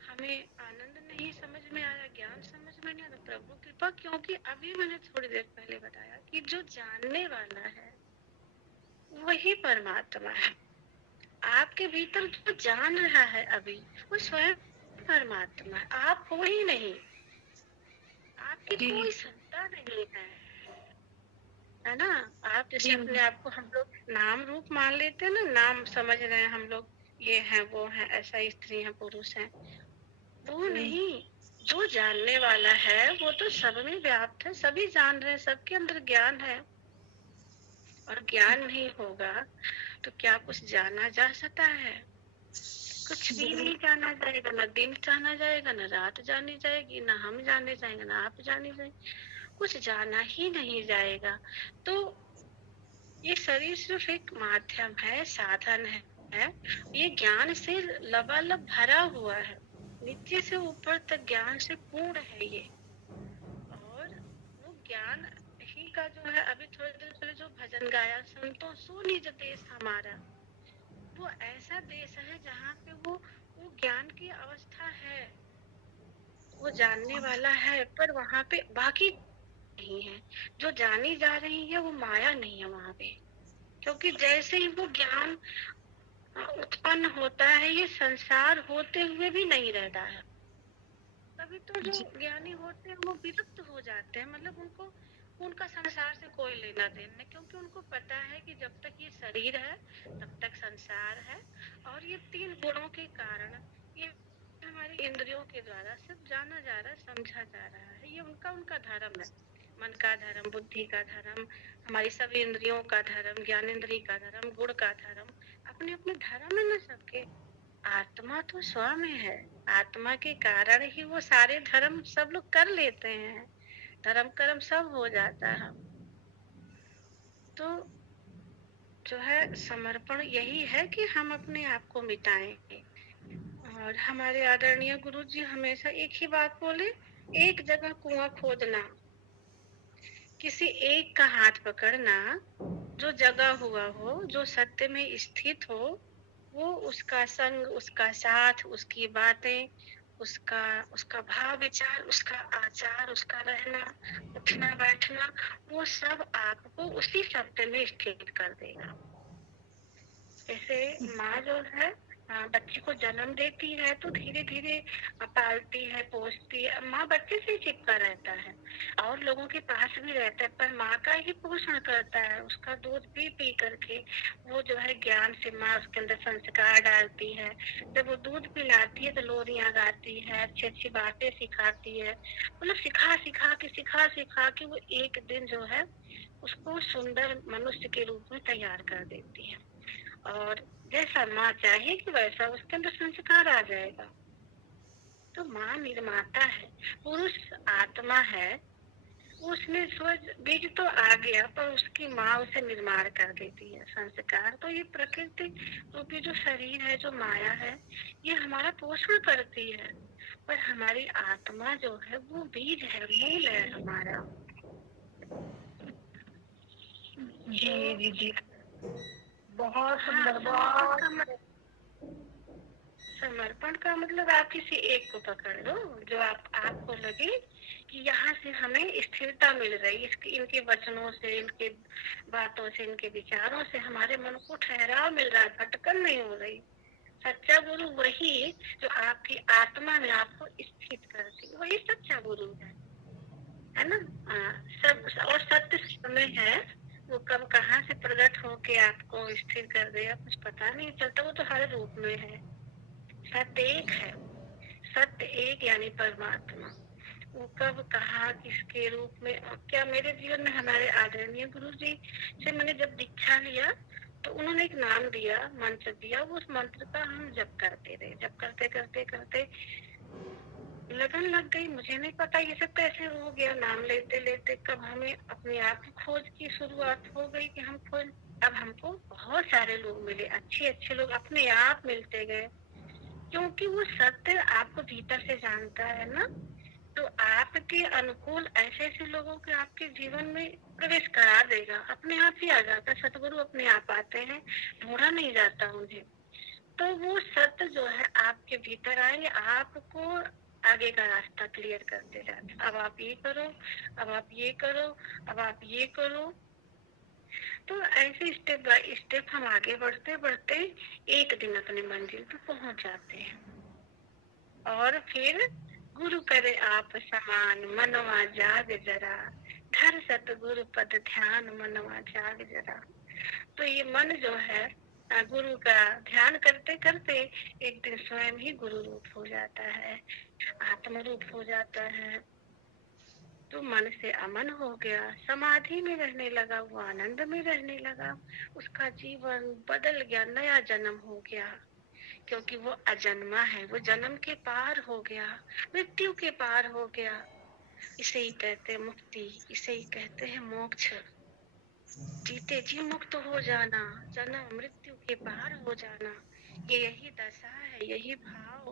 हमें आनंद नहीं समझ में आ रहा, ज्ञान समझ में नहीं आ रहा, प्रभु कृपा। क्योंकि अभी मैंने थोड़ी देर पहले बताया कि जो जानने वाला है वही परमात्मा है। आपके भीतर जो जान रहा है अभी, वो स्वयं परमात्मा है, आप हो ही नहीं। उसकी कोई सत्ता नहीं है ना। आप जैसे अपने आप को हम लोग नाम रूप मान लेते हैं ना, नाम समझ रहे हैं हम लोग, ये है वो है, ऐसा स्त्री है पुरुष है, वो नहीं। जो जानने वाला है वो तो सब में व्याप्त है, सभी जान रहे हैं, सबके अंदर ज्ञान है। और ज्ञान नहीं होगा तो क्या कुछ जाना जा सकता है? कुछ भी नहीं जाना जाएगा, न दिन जाना जाएगा, न रात जानी जाएगी, न हम जाने जाएंगे, न आप जाने जाएंगे, कुछ जाना ही नहीं जाएगा। तो ये शरीर सिर्फ एक माध्यम है, साधन है। ये ज्ञान से लबालब भरा हुआ है, नीचे से ऊपर तक ज्ञान से पूर्ण है ये। और वो ज्ञान ही का जो है, अभी थोड़ी देर पहले जो भजन गाया, संतों सो निज देश हमारा, वो ऐसा देश है जहाँ पे वो ज्ञान की अवस्था है, वो जानने वाला है, पर वहाँ पे बाकी नहीं है। जो जानी जा रही है वो माया नहीं है वहाँ पे, क्योंकि जैसे ही वो ज्ञान उत्पन्न होता है, ये संसार होते हुए भी नहीं रहता है। तभी तो जो ज्ञानी होते हैं वो विरक्त हो जाते हैं, मतलब उनको उनका संसार से कोई लेना देना, क्योंकि उनको पता है कि जब तक ये शरीर है तब तक संसार है। और ये तीन गुणों के कारण ये हमारी इंद्रियों के द्वारा सिर्फ जाना जा रहा है, समझा जा रहा है। ये उनका धर्म है, मन का धर्म, बुद्धि का धर्म, हमारी सभी इंद्रियों का धर्म, ज्ञानेंद्रिय का धर्म, गुण का धर्म, अपने अपने धर्म है ना सबके। आत्मा तो स्व में है, आत्मा के कारण ही वो सारे धर्म सब लोग कर लेते हैं, धर्म कर्म सब हो जाता है। तो जो है समर्पण यही है कि हम अपने आप को मिटाएं। और हमारे आदरणीय गुरु जी हमेशा एक ही बात बोले, एक जगह कुआं खोदना, किसी एक का हाथ पकड़ना, जो जगह हुआ हो, जो सत्य में स्थित हो, वो उसका संग, उसका साथ, उसकी बातें, उसका भाव विचार, उसका आचार, उसका रहना, उठना बैठना, वो सब आपको उसी सत्य में स्थित कर देगा। जैसे माँ जो है बच्चे को जन्म देती है तो धीरे धीरे पालती है, पोसती है। माँ बच्चे से चिपका रहता है और लोगों के पास भी रहता है, पर माँ का ही पोषण करता है, उसका दूध पी पी करके वो जो है ज्ञान से माँ उसके अंदर संस्कार डालती है। जब वो दूध पिलाती है तो लोरियां गाती है, अच्छी अच्छी बातें सिखाती है, मतलब सिखा के वो एक दिन जो है उसको सुंदर मनुष्य के रूप में तैयार कर देती है। और जैसा माँ चाहे कि वैसा उसके अंदर संस्कार आ जाएगा। तो माँ निर्माता है, पुरुष आत्मा है, उसमें स्वज बीज तो आ गया, पर उसकी माँ उसे निर्माण कर देती है संस्कार। तो ये प्रकृति रूपी जो शरीर है, जो माया है, ये हमारा पोषण करती है, पर हमारी आत्मा जो है वो बीज है, मूल है हमारा। जी दीदी, बहुत सुंदर। समर्पण का मतलब आप किसी एक को पकड़ लो, जो आपको लगे कि यहाँ से हमें स्थिरता मिल रही है, इनके वचनों से, इनके बातों से, इनके विचारों से हमारे मन को ठहराव मिल रहा है, भटकन नहीं हो रही। सच्चा गुरु वही जो आपकी आत्मा में आपको स्थित करती, वही सच्चा गुरु है ना। सब और सत्य समय है, वो कब कहाँ से प्रकट होके आपको स्थिर कर देगा कुछ पता नहीं चलता, वो तो हर रूप में है। सत्य एक है, सत्य एक यानी परमात्मा, वो कब कहाँ किसके रूप में। और क्या मेरे जीवन में हमारे आदरणीय गुरु जी से मैंने जब दीक्षा लिया तो उन्होंने एक नाम दिया, मंत्र दिया, उस मंत्र का हम जप करते रहे। जप करते करते करते लगन लग गई, मुझे नहीं पता ये सब कैसे हो गया। नाम लेते लेते कब हमें अपने आप की खोज की शुरुआत हो गई कि हम खोज, अब हमको बहुत सारे लोग मिले, अच्छे अच्छे लोग अपने आप मिलते गए, क्योंकि वो सत्य आपको भीतर से जानता है ना। तो आपके अनुकूल ऐसे ऐसे लोगों के आपके जीवन में प्रवेश करा देगा, अपने आप ही आ जाता। सतगुरु अपने आप आते हैं, ढूंढा नहीं जाता उन्हें। तो वो सत्य जो है आपके भीतर आए, आपको आगे का रास्ता क्लियर करते जाते। अब आप ये करो, अब आप ये करो, अब आप ये करो। तो ऐसे स्टेप बाय स्टेप हम आगे बढ़ते बढ़ते एक दिन अपनी मंजिल पर पहुंच जाते हैं। और फिर गुरु करे आप समान मनवा जाग जरा, धर सतगुरु पद ध्यान मनवा जाग जरा। तो ये मन जो है गुरु का ध्यान करते करते एक दिन स्वयं ही गुरु रूप हो जाता है, आत्म रूप हो जाता है। तो मन से अमन हो गया, समाधि में रहने लगा, वो आनंद में रहने लगा, उसका जीवन बदल गया, नया जन्म हो गया, क्योंकि वो अजन्मा है, वो जन्म के पार हो गया, मृत्यु के पार हो गया। इसे ही कहते हैं मुक्ति, इसे ही कहते हैं मोक्ष। जीते जी मुक्त हो जाना, जन्म मृत्यु के पार हो जाना, ये यही दशा है, यही भाव,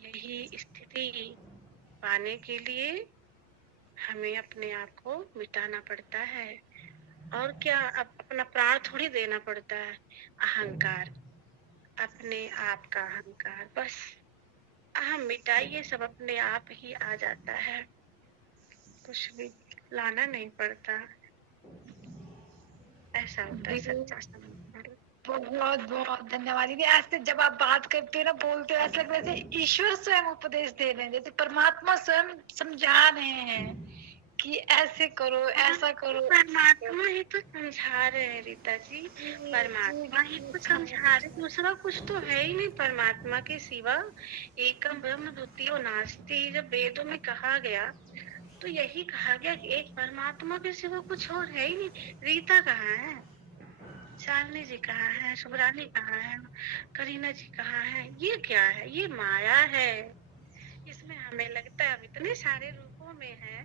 यही स्थिति पाने के लिए हमें अपने आप को मिटाना पड़ता है। और क्या, अपना प्राण थोड़ी देना पड़ता है। अहंकार, अपने आप का अहंकार, बस अहम मिटाइए, सब अपने आप ही आ जाता है, कुछ भी लाना नहीं पड़ता। ऐसा होता है सच्चा सत्संग। बहुत बहुत धन्यवाद दीदी। आज से जब आप बात करते हो ना, बोलते हो, ऐसा लग रहा है जैसे ईश्वर स्वयं उपदेश दे रहे हैं, जैसे परमात्मा स्वयं समझा रहे हैं कि ऐसे करो, ऐसा करो। परमात्मा ही तो समझा रहे हैं रीता जी, परमात्मा ही तो समझा रहे, दूसरा कुछ तो है ही नहीं परमात्मा के सिवा। एकम ब्रह्म द्वितीयो नास्ति, जब वेदों में कहा गया तो यही कहा गया कि एक परमात्मा के सिवा कुछ और है ही नहीं। रीता कहाँ है, शालिनी जी कहाँ है, सुब्रानी कहाँ है, करीना जी कहाँ है? ये क्या है? ये माया है। इसमें हमें लगता है अब इतने सारे रूपों में है,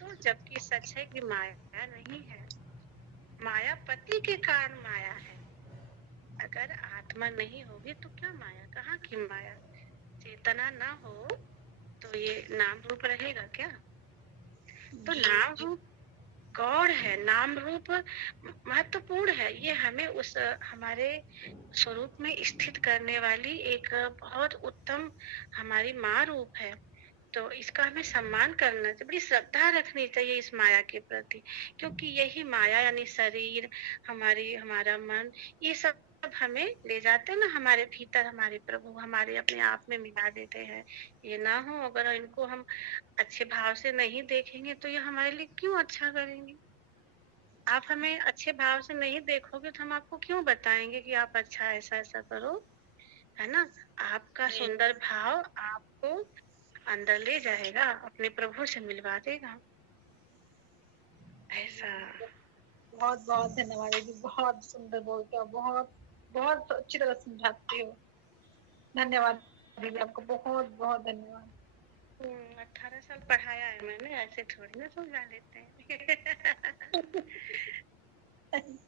तो जबकि सच है कि माया नहीं है, माया पति के कारण माया है। अगर आत्मा नहीं होगी तो क्या माया, कहाँ की माया? चेतना ना हो तो ये नाम रूप रहेगा क्या? तो नाम रूप गौड़ है, नाम रूप महत्वपूर्ण है। ये हमें उस हमारे स्वरूप में स्थित करने वाली एक बहुत उत्तम हमारी माँ रूप है। तो इसका हमें सम्मान करना चाहिए, बड़ी श्रद्धा रखनी चाहिए इस माया के प्रति, क्योंकि यही माया यानी शरीर, हमारा मन, ये सब हमें ले जाते हैं ना हमारे भीतर, हमारे प्रभु हमारे अपने आप में मिला देते हैं। ये ना हो, अगर इनको हम अच्छे भाव से नहीं देखेंगे तो ये हमारे लिए क्यों अच्छा करेंगे? आप हमें अच्छे भाव से नहीं देखोगे तो हम आपको क्यों बताएंगे कि आप अच्छा ऐसा ऐसा करो, है ना? आपका सुंदर भाव आपको अंदर ले जाएगा, अपने प्रभु से मिलवा देगा। ऐसा। बहुत बहुत धन्यवाद दीदी, बहुत सुंदर बोलते हो, बहुत बहुत अच्छी तरह समझाते हो। धन्यवाद दीदी, आपको बहुत बहुत धन्यवाद। 18 साल पढ़ाया है मैंने, ऐसे थोड़ी ना समझा लेते हैं।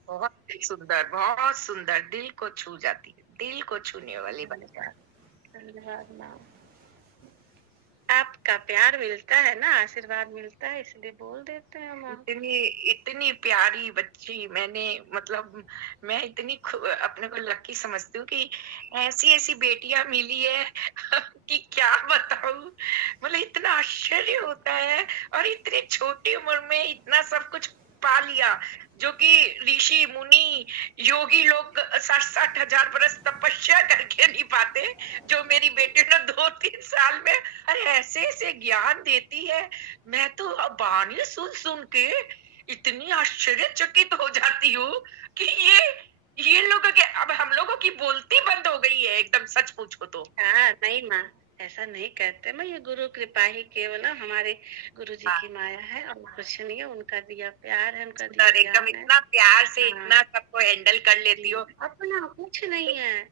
बहुत सुंदर, दिल को छू जाती है, दिल को छूने वाली बात। धन्यवाद माँ, आपका प्यार मिलता है ना, आशीर्वाद मिलता है, इसलिए बोल देते हैं माँ। इतनी प्यारी बच्ची मैंने, मतलब मैं इतनी अपने को लकी समझती हूँ कि ऐसी बेटियां मिली है कि क्या बताऊं। मतलब इतना आश्चर्य होता है, और इतनी छोटी उम्र में इतना सब कुछ पा लिया, जो कि ऋषि मुनि योगी लोग 60-60 हजार बरस तपस्या करके नहीं पाते, जो मेरी बेटी ने 2-3 साल में अरे ऐसे ज्ञान देती है। मैं तो वाणी सुन के इतनी आश्चर्यचकित हो जाती हूँ कि ये लोगों के, अब हम लोगों की बोलती बंद हो गई है एकदम, सच पूछो तो। हाँ नहीं माँ, ऐसा नहीं कहते मैं, ये गुरु कृपा ही केवल हमारे गुरु जी की माया है और कुछ नहीं है, उनका दिया प्यार है, उनका दिया एकदम इतना प्यार से इतना सबको हैंडल कर लेती हो। अपना कुछ नहीं है,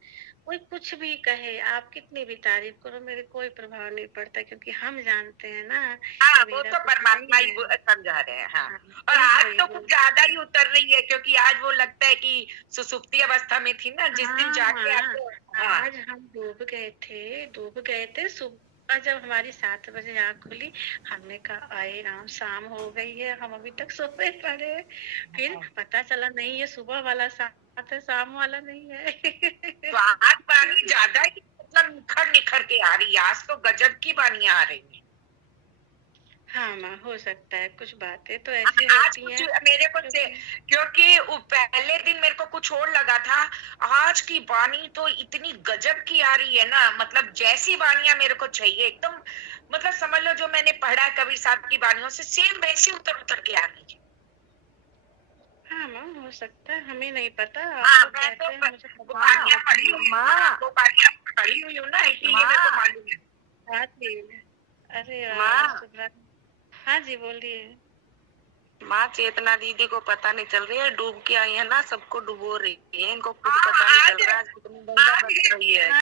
कोई कुछ भी कहे, आप कितनी भी तारीफ करो, मेरे कोई प्रभाव नहीं पड़ता, क्योंकि हम जानते हैं ना। हाँ, वो तो परमात्मा ही समझा रहे हैं। हाँ, और आज तो कुछ ज्यादा ही उतर रही है, क्योंकि आज वो लगता है कि सुसुप्ति अवस्था में थी ना, जिस दिन जाके आज हम डूब गए थे। सुबह जब हमारी 7 बजे आँख खुली, हमने कहा आए राम, शाम हो गई है, हम अभी तक सोए पड़े। फिर पता चला नहीं, ये सुबह वाला साथ है, शाम वाला नहीं है। तो आज बानी ज्यादा ही मतलब निखर के आ रही है, आज तो गजब की बानियां आ रही है। हाँ माँ, हो सकता है कुछ बातें तो ऐसी होती हैं मेरे को से, क्योंकि पहले दिन मेरे को कुछ और लगा था, आज की वाणी तो इतनी गजब की आ रही है ना, मतलब जैसी वाणियां मेरे को चाहिए, एकदम मतलब समझ लो जो मैंने पढ़ा कबीर साहब की वाणियों से सेम वैसे उतर उतर के आ रही है। हाँ मैम, हो सकता है, हमें नहीं पता। आप हाँ, लोग मैं कहते तो हैं, मुझे वो पता वाणियाँ पढ़ी हुई हूँ ना, माँ। वो वाणियाँ पढ़ी हुई हूँ ना, इसीलिए मेरे को मालूम है। हाँ जी। अरे यार माँ। शुभ्रा, हाँ जी बोलिए। माँ, चेतना दीदी को पता नहीं चल रही है, डूब के आई है ना, सबको डुबो रही है, इनको खुद हाँ, पता नहीं आज चल रहा है आज कितनी गंगा बरस रही है।